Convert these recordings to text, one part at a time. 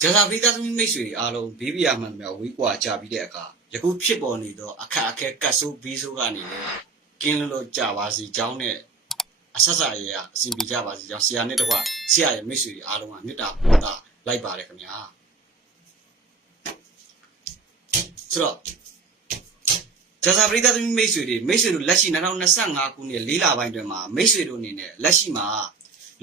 ဂျာစာပရိသတ်သမီးမိတ်ဆွေတွေအားလုံးဘေးပြာမှန်များဝေးကွာကြပြီးတဲ့အခါယခုဖြစ်ပေါ်နေသောအခက်အခဲကတ်ဆိုးဘီးဆိုးကနေလည်းကင်းလို့လို့ကြပါစီကြောင်းနဲ့အဆက်ဆက်ရရအစီပြကြပါစီကြောင်းဆရာနဲ့တကွဆရာရဲ့မိတ်ဆွေတွေအားလုံးကမေတ္တာပို့တာလိုက်ပါတယ်ခင်ဗျာဆိုတော့ဂျာစာပရိသတ်သမီးမိတ်ဆွေတွေမိတ်ဆွေတို့လက်ရှိ2025ခုနှစ်၄လပိုင်းတွင်မှာမိတ်ဆွေတို့အနေနဲ့လက်ရှိမှာ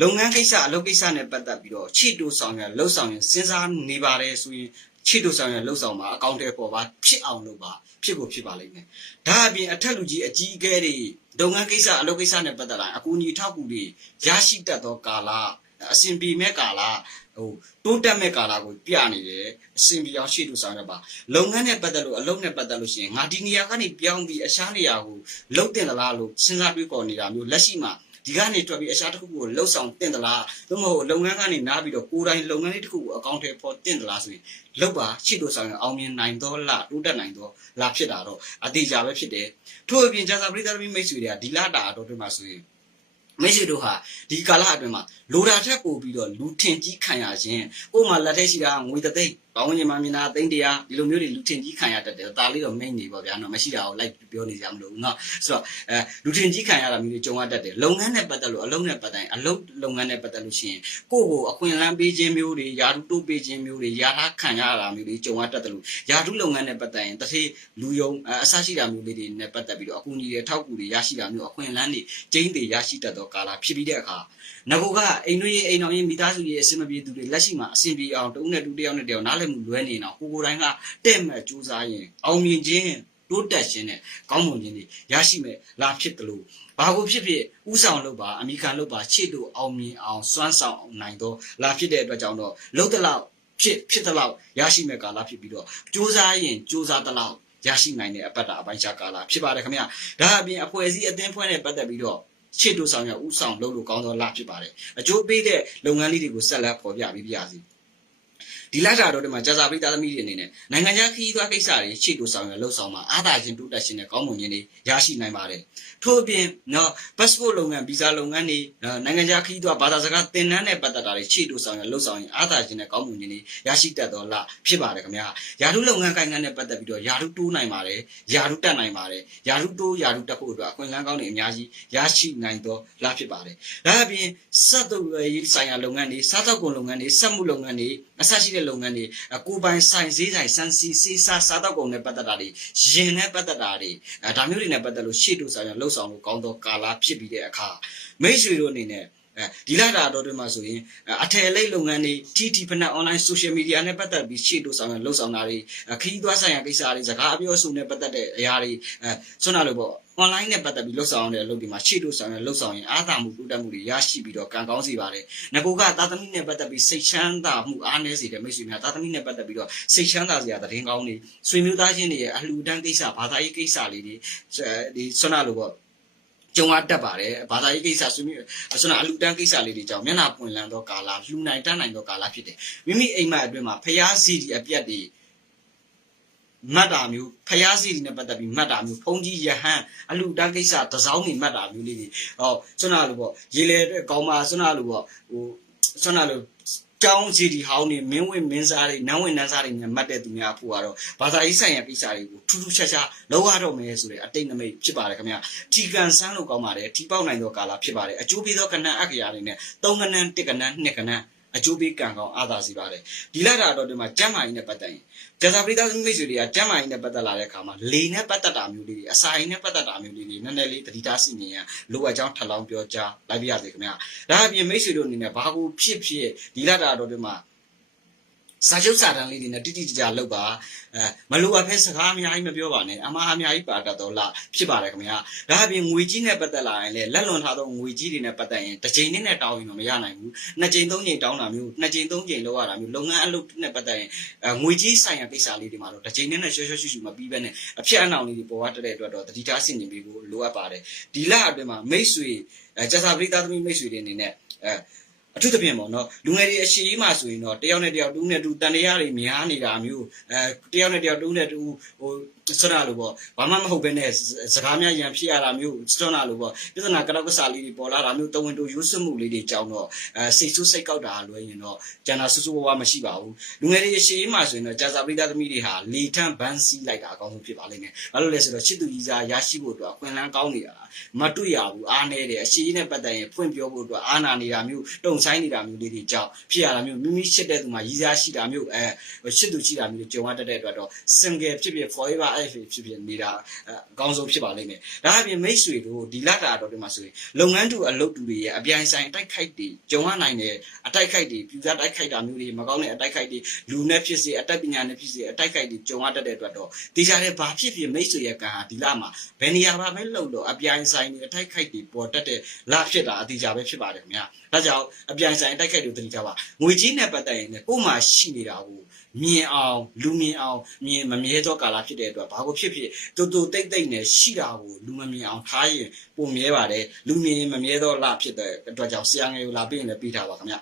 လုပ်ငန်းကိစ္စအလုပ်ကိစ္စနဲ့ပတ်သက်ပြီးတော့ခြေတိုးဆောင်ရလှုပ်ဆောင်ရင်စဉ်းစားနေပါတယ်ဆိုရင်ခြေတိုးဆောင်ရလှုပ်ဆောင်မှာအကောင့်တွေပေါ်ပါဖြစ်အောင်လုပ်ပါဖြစ်ကိုဖြစ်ပါလိမ့်မယ်ဒါအပြင်အထက်လူကြီးအကြီးအကဲတွေလုပ်ငန်းကိစ္စအလုပ်ကိစ္စနဲ့ပတ်သက်လာရင်အကူအညီထောက်ကူတွေရရှိတတ်သောကာလအစဉ်ပြေမဲ့ကာလဟိုတိုးတက်မဲ့ကာလကိုပြနေတယ်အစဉ်ပြေအောင်ရှေ့တူဆောင်ရပါလုပ်ငန်းနဲ့ပတ်သက်လို့အလုပ်နဲ့ပတ်သက်လို့ရှိရင်ငါဒီနေရာကနေပြောင်းပြီးအရှားနေရာကိုလုတ်တင်သလားလို့စဉ်းစားတွေးခေါ်နေတာမျိုးလက်ရှိမှာ ဒီကနေတွက်ပြီးအရှားတစ်ခုကိုလှုပ်ဆောင်တင်သလားသို့မဟုတ်လုပ်ငန်းကနေနားပြီးတော့ကိုယ်တိုင်လုပ်ငန်းလေးတစ်ခုကိုအကောင့်ထဲပေါ်တင်သလားဆိုရင်လှုပ်ပါချစ်လို့ဆောင်ရင်အောင်မြင်နိုင်တော့လားတိုးတက်နိုင်တော့လားဖြစ်တာတော့အသေးကြပဲဖြစ်တယ်ထို့အပြင်ဂျာစာပရိသတ်သမီးမိတ်ဆွေတွေကဒီလာတာအတော်တွင်မှာဆိုရင်မိတ်ဆွေတို့ဟာဒီကာလအတွင်းမှာလိုတာထက်ပိုပြီးတော့လူထင်ကြီးခံရခြင်းကိုယ်မှာလက်ထဲရှိတာငွေတသိန်း ကောင်းဝင်မှာမြင်တာသိန်းတရားဒီလိုမျိုးတွေလူထင်ကြီးခံရတတ်တယ်ဒါလေးတော့မိတ်နေပေါ့ဗျာနော်မရှိတာကိုလိုက်ပြောနေကြမလို့ဘူးနော်ဆိုတော့အဲလူထင်ကြီးခံရတာမျိုးတွေကြုံရတတ်တယ်လုပ်ငန်းနဲ့ပတ်သက်လို့အလုပ်နဲ့ပတ်သက်ရင်အလုပ်လုပ်ငန်းနဲ့ပတ်သက်လို့ရှိရင်ကိုယ့်ကိုအခွင့်အလမ်းပေးခြင်းမျိုးတွေယာတုတိုးပေးခြင်းမျိုးတွေယာထားခံရတာမျိုးတွေကြုံရတတ်တယ်လို့ယာတုလုပ်ငန်းနဲ့ပတ်သက်ရင်တစ်သေးလူယုံအဆရှိတာမျိုးတွေနဲ့ပတ်သက်ပြီးတော့အကူအညီတွေထောက်ကူတွေရရှိတာမျိုးအခွင့်အလမ်းတွေကျင်းတွေရရှိတတ်သောကာလဖြစ်ပြီးတဲ့အခါငါကအိမ်တို့ရဲ့အိမ်တော်ရဲ့မိသားစုရဲ့အဆင်မပြေသူတွေလက်ရှိမှာအဆင်ပြေအောင်တဦးနဲ့တူတယောက်နဲ့တယောက်နားလည်မှုလွဲနေအောင်ကိုကိုတိုင်းကတဲ့မဲ့စူးစမ်းရင်အောင်မြင်ခြင်းတိုးတက်ခြင်းနဲ့ကောင်းမွန်ခြင်းတွေရရှိမဲ့လာဖြစ်တယ်လို့ဘာကိုဖြစ်ဖြစ်ဥဆောင်လုပ်ပါအမိခံလုပ်ပါချစ်တို့အောင်မြင်အောင်စွမ်းဆောင်နိုင်တော့လာဖြစ်တဲ့အတွက်ကြောင့်တော့လှုပ်တလောက်ဖြစ်ဖြစ်တလောက်ရရှိမဲ့ကာလဖြစ်ပြီးတော့စူးစမ်းရင်စူးစမ်းတလောက်ရရှိနိုင်တဲ့အပတ်တာအပိုင်းခြားကာလဖြစ်ပါတယ်ခင်ဗျာဒါအပြင်အဖွဲ့အစည်းအသင်းဖွဲ့နဲ့ပတ်သက်ပြီးတော့ချစ်တို့ဆောင်ရဥဆောင်လုပ်လို့ကောင်းသောလဖြစ်ပါတယ်အကျိုးပေးတဲ့လုပ်ငန်းလေးတွေကိုဆက်လက်ပေါ်ပြပေးပါရစေ ဒီလက်တာတော့ဒီမှာကြာစာပိသားသမီးတွေအနေနဲ့နိုင်ငံခြားခရီးသွားကိစ္စတွေချစ်တို့ဆောင်ရလှုပ်ဆောင်မှာအားသာခြင်းတိုးတက်ခြင်းနဲ့ကောင်းမွန်ခြင်းတွေရရှိနိုင်ပါတယ်ထို့အပြင်နော် passport လုပ်ငန်းဗီဇာလုပ်ငန်းတွေနိုင်ငံခြားခရီးသွားဘာသာစကားသင်တန်းနဲ့ပတ်သက်တာတွေချစ်တို့ဆောင်ရလှုပ်ဆောင်ရင်အားသာခြင်းနဲ့ကောင်းမွန်ခြင်းတွေရရှိတတ်တော်လားဖြစ်ပါတယ်ခင်ဗျာယာတုလုပ်ငန်းကိုင်ငန်းနဲ့ပတ်သက်ပြီးတော့ယာတုတိုးနိုင်ပါတယ်ယာတုတက်နိုင်ပါတယ်ယာတုတိုးယာတုတက်ဖို့အတွက်အခွင့်အလမ်းကောင်းတွေအများကြီးရရှိနိုင်တော်လားဖြစ်ပါတယ်ဒါအပြင်စက်တုပ်ရေးဆိုင်ရာလုပ်ငန်းတွေစားသောက်ကုန်လုပ်ငန်းတွေစက်မှုလုပ်ငန်းတွေအစရှိတဲ့လုပ်ငန်းတွေအကိုပိုင်ဆိုင်ဈေးဆိုင်စံစီစေးစားစားသောက်ကုန်နဲ့ပတ်သက်တာတွေရင်နဲ့ပတ်သက်တာတွေအဲဒါမျိုးတွေနဲ့ပတ်သက်လို့ရှေ့တို့ဆိုင်ရာလှုပ်ဆောင်လို့ကောင်းသောကာလဖြစ်ပြီးတဲ့အခါမိတ်ဆွေတို့အနေနဲ့အဲဒီလာတာတော့တွေမှာဆိုရင်အထယ်လိတ်လုပ်ငန်းတွေ TT ဖနက် online social media နဲ့ပတ်သက်ပြီးရှေ့တို့ဆောင်ရလှုပ်ဆောင်တာတွေခရီးသွားဆိုင်ရာကိစ္စတွေစကားအပြောအဆိုနဲ့ပတ်သက်တဲ့အရာတွေအဲဆွမ်းနာလို့ပေါ့ online နဲ့ပတ်သက်ပြီးလှုပ်ဆောင်ရတဲ့အလုပ်တွေမှာရှေ့တို့ဆောင်ရလှုပ်ဆောင်ရင်အားသာမှုတိုးတက်မှုတွေရရှိပြီးတော့ကံကောင်းစေပါတယ်။ငကိုကသာသမီနဲ့ပတ်သက်ပြီးစိတ်ချမ်းသာမှုအားနည်းစေတဲ့မိတ်ဆွေများသာသမီနဲ့ပတ်သက်ပြီးတော့စိတ်ချမ်းသာစရာသတင်းကောင်းတွေဆွေမျိုးသားချင်းတွေရဲ့အလှူဒန်းကိစ္စဘာသာရေးကိစ္စလေးတွေဒီဆွမ်းနာလို့ပေါ့ကြုံရတတ်ပါတယ်ဘာသာရေးကိစ္စဆွေးနွေးဆွမ်းနာအလူတန်းကိစ္စလေးတွေကြောင့်မျက်နှာပွင့်လန်းသောကာလလှူနိုင်တတ်နိုင်သောကာလဖြစ်တယ်မိမိအိမ်မက်အတွင်းမှာဖျားစီဒီအပြက်တွေ မှတ်တာမျိုးဖျားစီဒီနဲ့ပတ်သက်ပြီးမှတ်တာမျိုးဘုံကြီးယဟန်အလူတန်းကိစ္စတစောင်းနေမှတ်တာမျိုးလေးတွေဟောဆွမ်းနာလို့ပေါ့ရေလေအတွက်ကောင်းပါဆွမ်းနာလို့ပေါ့ဟိုဆွမ်းနာလို့ကျောင်းစီဒီဟောင်းနေမင်းဝင်မင်းစားတွေနန်းဝင်နန်းစားတွေနဲ့မှတ်တဲ့သူများဖို့ကတော့ဘာသာရေးဆိုင်ရာကိစ္စတွေကိုထူးထူးခြားခြားလောက်ရတော့မယ်ဆိုတဲ့အတိတ်နမိတ်ဖြစ်ပါတယ်ခင်ဗျာထီကန်ဆန်းလို့ကောင်းပါတယ်ထီပေါက်နိုင်သောကာလဖြစ်ပါတယ်အကျိုးပေးသောကဏ္ဍအက္ခရာတွေနဲ့၃ကဏ္ဍ၁ကဏ္ဍ၂ကဏ္ဍ အကျိုးပေးကံကောင်းအားသာစီပါတယ်ဒီလက်တာတော့ဒီမှာကျမ်းမာရေးနဲ့ပတ်သက်ရင်ကျန်စာပရိသတ်မိတ်ဆွေတွေကကျမ်းမာရေးနဲ့ပတ်သက်လာတဲ့အခါမှာလေနဲ့ပတ်သက်တာမျိုးလေးတွေအစာရည်နဲ့ပတ်သက်တာမျိုးလေးတွေနည်းနည်းလေးတတိတာစီမြင်ရလိုအပ်ကြောင်းထပ်လောင်းပြောကြားလိုက်ပြရစေခင်ဗျာဒါအပြင်မိတ်ဆွေတို့အနေနဲ့ဘာကိုဖြစ်ဖြစ်ဒီလက်တာတော့ဒီမှာ စာချုပ်စာတမ်းလေးတွေနဲ့တိတိကျကျလုပ်ပါအဲမလိုအပ်ဖဲစကားအများကြီးမပြောပါနဲ့အမှားအများကြီးပါတတ်တော့လားဖြစ်ပါတယ်ခင်ဗျာဒါအပြင်ငွေကြီးနဲ့ပတ်သက်လာရင်လည်းလက်လွန်ထားသောငွေကြီးတွေနဲ့ပတ်သက်ရင်တစ်ချိန်နဲ့နဲ့တောင်းရင်တော့မရနိုင်ဘူးနှစ်ချိန်သုံးချိန်တောင်းတာမျိုးနှစ်ချိန်သုံးချိန်လောက်ရတာမျိုးလုပ်ငန်းအလုပ်နဲ့ပတ်သက်ရင်ငွေကြီးဆိုင်ရာကိစ္စလေးတွေမှာတော့တစ်ချိန်နဲ့နဲ့ရှော့ရှော့ရှူရှူမပြီးဘဲနဲ့အဖြစ်အနှောင်လေးတွေပေါ်ရတဲ့အတွက်တော့တတိထားဆင်ခြင်ပေးဖို့လိုအပ်ပါတယ်ဒီလအတွင်းမှာမိတ်ဆွေအဲကျဆာပရိသတ်သမီးမိတ်ဆွေတွေအနေနဲ့အဲအ ထူးသဖြင့်ပေါ့နော်လူငယ်တွေအရှိကြီးမှဆိုရင်တော့တယောက်နဲ့တယောက်တူးနဲ့တူတန်တရားတွေများနေတာမျိုးအဲတယောက်နဲ့တယောက်တူးနဲ့တူဟိုဆွမ်းနာလို့ပေါ့ဘာမှမဟုတ်ဘဲနဲ့စကားများရန်ဖြစ်ရတာမျိုးဆွမ်းနာလို့ပေါ့ပြဿနာကတော့ကစားလေးတွေပေါ်လာတာမျိုးတဝင်တူရိုးစွမှုလေးတွေကြောင်းတော့အဲစိတ်ဆူးစိတ်ကောက်တာလွဲရင်တော့ကျန်တာဆူဆူဝါးဝါမရှိပါဘူးလူငယ်တွေအရှိကြီးမှဆိုရင်တော့ကြာစာပရိသတ်သမီးတွေဟာလေထန့်ဘန်းစီးလိုက်တာအကောင်းဆုံးဖြစ်ပါလိမ့်မယ်ဘာလို့လဲဆိုတော့ချစ်သူကြီးစားရရှိဖို့အတွက်အခွင့်အလမ်းကောင်းနေတာမတွေ့ရဘူးအားနေတယ်အရှိကြီးနဲ့ပတ်သက်ရင်ဖွင့်ပြောဖို့အတွက်အားနာနေတာမျိုးတုံဆိုင်နေတာမျိုးလေးတွေကြောင့်ဖြစ်ရတာမျိုးမိမိချစ်တဲ့သူမှာရည်စားရှိတာမျိုးအဲချစ်သူရှိတာမျိုးကြုံရတတ်တဲ့အတွက်တော့ single ဖြစ်ဖြစ် forever အဲ့ဖြစ်ဖြစ်နေတာအကောင်းဆုံးဖြစ်ပါလိမ့်မယ်ဒါအပြင်မိတ်ဆွေတို့ဒီလတာတော့ဒီမှာဆိုရင်လုပ်ငန်းတူအလုပ်တူတွေရဲ့အပြိုင်ဆိုင်တိုက်ခိုက်တွေကြုံရနိုင်တဲ့အတိုက်ခိုက်တွေပြူစားတိုက်ခိုက်တာမျိုးတွေမကောင်းတဲ့အတိုက်ခိုက်တွေလူနဲ့ဖြစ်စေအတတ်ပညာနဲ့ဖြစ်စေအတိုက်ခိုက်တွေကြုံရတတ်တဲ့အတွက်တော့ဒီကြတဲ့ဘာဖြစ်ဖြစ်မိတ်ဆွေရဲ့ကံဟာဒီလမှာဘယ်နေရာမှာပဲလုပ်လို့အပြိုင်ဆိုင်တွေအတိုက်ခိုက်တွေပေါ်တတ်တဲ့လဖြစ်တာအတိအကျပဲဖြစ်ပါတယ်ခင်ဗျာဒါကြောင့်အပြိုင်ဆိုင်တိုက်ခိုက်တွေတတိကြပါငွေကြီးနဲ့ပတ်သက်ရင်လည်းကို့မှာရှိနေတာကိုမြင်အောင်လူမြင်အောင်မြင်မမြဲသောကာလဖြစ်တဲ့အတွက်ဘာကိုဖြစ်ဖြစ်တူတူတိတ်တိတ်နဲ့ရှိတာကိုလူမမြင်အောင်ထားရင်ပုံမြဲပါတယ်လူမြင်ရင်မမြဲသောလဖြစ်တဲ့အတွက်ကြောင့်ဆရာငယ်ကိုလာပြီးရင်လည်းပြီးထားပါခင်ဗျာ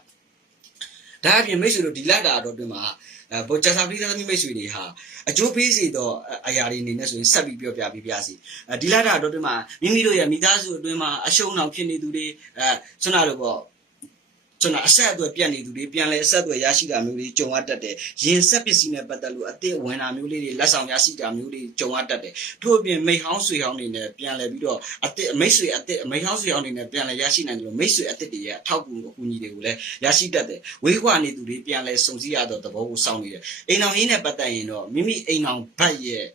ဒါအပြင်မိတ်ဆွေတို့ဒီလက်တာတော့တွင်မှာအဲဘောချာစာပရိသတ်သမီးမိတ်ဆွေတွေဟာအကျိုးပေးစေတော့အရာတွေအနေနဲ့ဆိုရင်ဆက်ပြီးပြောပြပေးပြစီအဲဒီလက်တာတော့တွင်မှာမိမိတို့ရဲ့မိသားစုအတွင်းမှာအရှုံးအောင်ဖြစ်နေသူတွေအဲဆွမ်းနာလို့ပေါ့ ကျွန်တော်အဆက်အသွယ်ပြတ်နေသူတွေပြန်လဲအဆက်အသွယ်ရရှိတာမျိုးတွေကြုံရတတ်တယ်။ရင်ဆက်ပစ္စည်းနဲ့ပတ်သက်လို့အသစ်ဝင်တာမျိုးလေးတွေလက်ဆောင်ရရှိတာမျိုးတွေကြုံရတတ်တယ်။ထို့အပြင်မိဟောင်းဆွေဟောင်းတွေနဲ့ပြန်လဲပြီးတော့အသစ်မိတ်ဆွေအသစ်မိဟောင်းဆွေဟောင်းတွေနဲ့ပြန်လဲရရှိနိုင်တယ်လို့မိတ်ဆွေအသစ်တွေရဲ့အထောက်အကူအကူအညီတွေကိုလည်းရရှိတတ်တယ်။ဝေးကွာနေသူတွေပြန်လဲစုံစည်းရတော့သဘောကိုစောင့်နေတယ်။အိမ်အောင်ရင်းနဲ့ပတ်သက်ရင်တော့မိမိအိမ်အောင်ဘတ်ရဲ့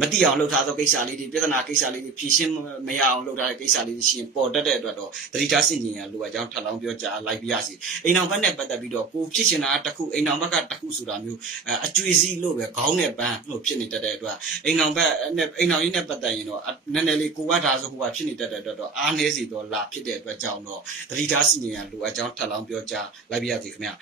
မတိအောင်လှုပ်ထားသောကိစ္စလေးတွေပြဿနာကိစ္စလေးတွေဖြေရှင်းမရအောင်လှုပ်ထားတဲ့ကိစ္စလေးတွေရှိရင်ပေါ်တတ်တဲ့အတွက်တော့သတိထားဆင်ခြင်ရလိုအပ်ကြောင်းထပ်လောင်းပြောကြားလိုက်ပြရစီအိမ်အောင်ဘက်နဲ့ပတ်သက်ပြီးတော့ကိုဖြစ်ချင်တာတစ်ခုအိမ်အောင်ဘက်ကတစ်ခုဆိုတာမျိုးအကျွေးစည်းလို့ပဲခေါင်းနဲ့ပန်းလို့ဖြစ်နေတတ်တဲ့အတွက်အိမ်အောင်ဘက်နဲ့အိမ်အောင်ရင်းနဲ့ပတ်သက်ရင်တော့နည်းနည်းလေးကိုကဒါဆိုဟိုကဖြစ်နေတတ်တဲ့အတွက်တော့အားနည်းစီတော့လာဖြစ်တဲ့အတွက်ကြောင့်တော့သတိထားဆင်ခြင်ရလိုအပ်ကြောင်းထပ်လောင်းပြောကြားလိုက်ပြရစီခင်ဗျာ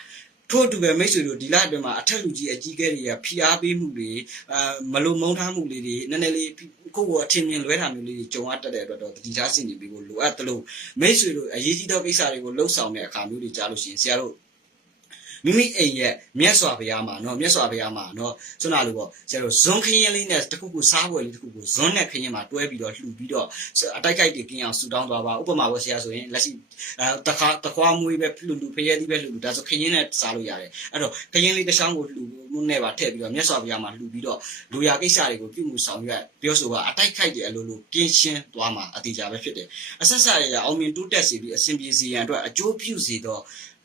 ထို့အတူပဲမိတ်ဆွေတို့ဒီလအတွင်းမှာအထက်လူကြီးအကြီးကဲတွေကဖိအားပေးမှုတွေအာမလုံမုန်းထားမှုလေးတွေနည်းနည်းလေးကိုယ့်ကိုအထင်မြင်လွဲတာမျိုးလေးတွေကြုံရတတ်တဲ့အတွက်တော့တတိထားစင်နေပြီးကိုလိုအပ်တယ်လို့မိတ်ဆွေတို့အရေးကြီးသောကိစ္စတွေကိုလှုပ်ဆောင်တဲ့အခါမျိုးတွေကြားလို့ရှိရင်ဆရာတို့ မိမိအိမ်ရဲ့မြတ်စွာဘုရားမှာနော်မြတ်စွာဘုရားမှာနော်ကျွန်တော်လို့ပေါ့ဆရာတို့ဇွန်ခင်းလေးနဲ့တခုခုစားပွဲလေးတခုခုဇွန်နဲ့ခင်းမှာတွဲပြီးတော့လှူပြီးတော့အတိုက်ခိုက်တွေကင်းအောင်ဆူတောင်းသွားပါဥပမာပေါ့ဆရာဆိုရင်လက်ရှိတခါတခွားမွေးပဲလှူလှူဖရဲသီးပဲလှူလှူဒါဆိုခင်းနဲ့စားလို့ရတယ်အဲ့တော့ခင်းလေးတစ်ချောင်းကိုလှူမှုနဲ့ပါထည့်ပြီးတော့မြတ်စွာဘုရားမှာလှူပြီးတော့လူရာကိစ္စတွေကိုပြုမှုဆောင်ရွက်ပြောဆိုကအတိုက်ခိုက်တဲ့အလိုလိုကင်းရှင်းသွားမှာအတေချာပဲဖြစ်တယ်အဆက်ဆက်ရအောင်မြင်တိုးတက်စေပြီးအစဉ်ပြေစီရန်အတွက်အကျိုးပြုစေသော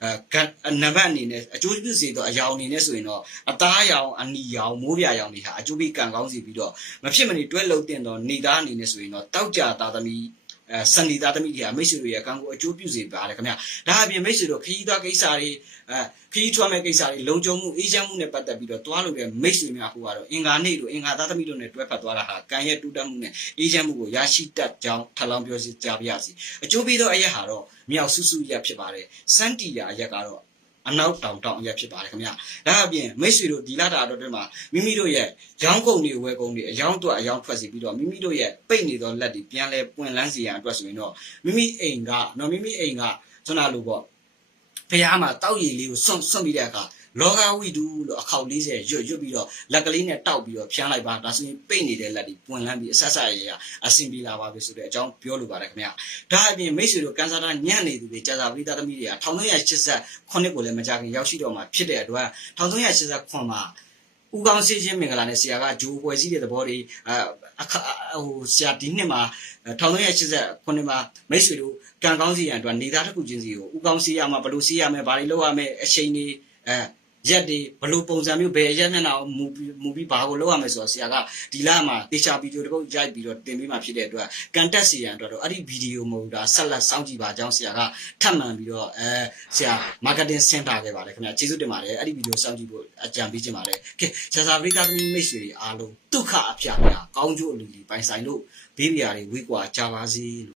အဲနံပါတ်အနေနဲ့အကျိုးပြုစေတော့အယောင်အနေနဲ့ဆိုရင်တော့အသားရောင်အနီရောင်မိုးပြရောင်တွေဟာအကျိုးပေးကံကောင်းစီပြီးတော့မဖြစ်မနေတွဲလုံတင်တော့နေသားအနေနဲ့ဆိုရင်တော့တောက်ကြသားသမီးအဲ စဏီသားသမီးတွေကမိတ်ဆွေတို့ရဲ့ကံကိုအကျိုးပြုစေပါတယ်ခင်ဗျဒါအပြင်မိတ်ဆွေတို့ခရီးသွားကိစ္စတွေအဲခရီးထွားမဲ့ကိစ္စတွေလုံခြုံမှုအေးချမ်းမှုနဲ့ပတ်သက်ပြီးတော့တွားလို့တဲ့မိတ်ဆွေများဟိုကတော့အင်္ဂါနေ့တို့အင်္ဂါသားသမီးတို့နဲ့တွဲဖက်သွားတာဟာကံရဲ့တူတက်မှုနဲ့အေးချမ်းမှုကိုရရှိတတ်ကြောင်းထပ်လောင်းပြောစီကြပါရစေအကျိုးပေးသောအရက်ဟာတော့မြောက်ဆူဆူရက်ဖြစ်ပါတယ်စန်တီယာအရက်ကတော့ အနောက်တောင်တောင်အရက်ဖြစ်ပါတယ်ခင်ဗျ။ဒါအပြင်မိတ်ဆွေတို့ဒီလာတာတော့တွင်မှာမိမိတို့ရဲ့ရောင်းကုန်တွေဝယ်ကုန်တွေအယောင်းတော့အယောင်းထွက်စီပြီးတော့မိမိတို့ရဲ့ပိတ်နေသောလက်တွေပြန်လဲပွင့်လန်းစီရန်အတွက်ဆိုရင်တော့မိမိအိမ်ကနော်မိမိအိမ်ကဆွမ်းနာလို့ပေါ့ဖះမှာတောက်ရည်လေးကိုစွန့်စွန့်ပြီးတဲ့အခါ လောကဝိတုလို့အခေါက်40ရွတ်ရွတ်ပြီးတော့လက်ကလေးနဲ့တောက်ပြီးတော့ဖျန်းလိုက်ပါဒါဆိုရင်ပိတ်နေတဲ့လက်တွေပွင့်လန်းပြီးအဆက်ဆက်ရရအဆင်ပြေလာပါပြီဆိုတဲ့အကြောင်းပြောလိုပါတယ်ခင်ဗျာဒါအပြင်မိတ်ဆွေတို့ကန်ဆာတာညံ့နေသူတွေကြာစာပရိသတ်သမီးတွေက1389ခုကိုလည်းမကြခင်ရောက်ရှိတော့မှာဖြစ်တဲ့အတွက်1389မှာဦးကောင်းစီချင်းမင်္ဂလာနဲ့ဆရာကဂျိုးပွဲစည်းတဲ့သဘောတွေအအခဟိုဆရာဒီနှစ်မှာ1389ခုနှစ်မှာမိတ်ဆွေတို့ကံကောင်းစီရန်အတွက်နေသားတစ်ခုချင်းစီကိုဦးကောင်းစီရမှာဘယ်လိုစီရမယ်ဘာတွေလုပ်ရမယ်အချိန်တွေအဲ ရက်တွေဘလို့ပုံစံမျိုးဘယ်ရက်မျက်နှာကိုမူမူပြီးဘာကိုလုပ်ရမယ်ဆိုတော့ဆရာကဒီလမှာတေချာဗီဒီယိုတစ်ပုတ်ရိုက်ပြီးတော့တင်ပေးမှဖြစ်တဲ့အတွက်ကန်တက်စီရန်အတွက်တော့အဲ့ဒီဗီဒီယိုမဟုတ်တာဆက်လက်စောင့်ကြည့်ပါကြောင်းဆရာကထပ်မံပြီးတော့အဲဆရာမာကတင်စင်တာခဲ့ပါတယ်ခင်ဗျာကျေးဇူးတင်ပါတယ်အဲ့ဒီဗီဒီယိုစောင့်ကြည့်ဖို့အကြံပေးချင်ပါတယ်ကဲဆရာစာပရိသတ်သမီးမိတ်ဆွေတွေအားလုံးဒုက္ခအဖျားများကောင်းကျိုးအလူလီပိုင်ဆိုင်လို့ဘေးပြာတွေဝေးကွာကြပါစေလို့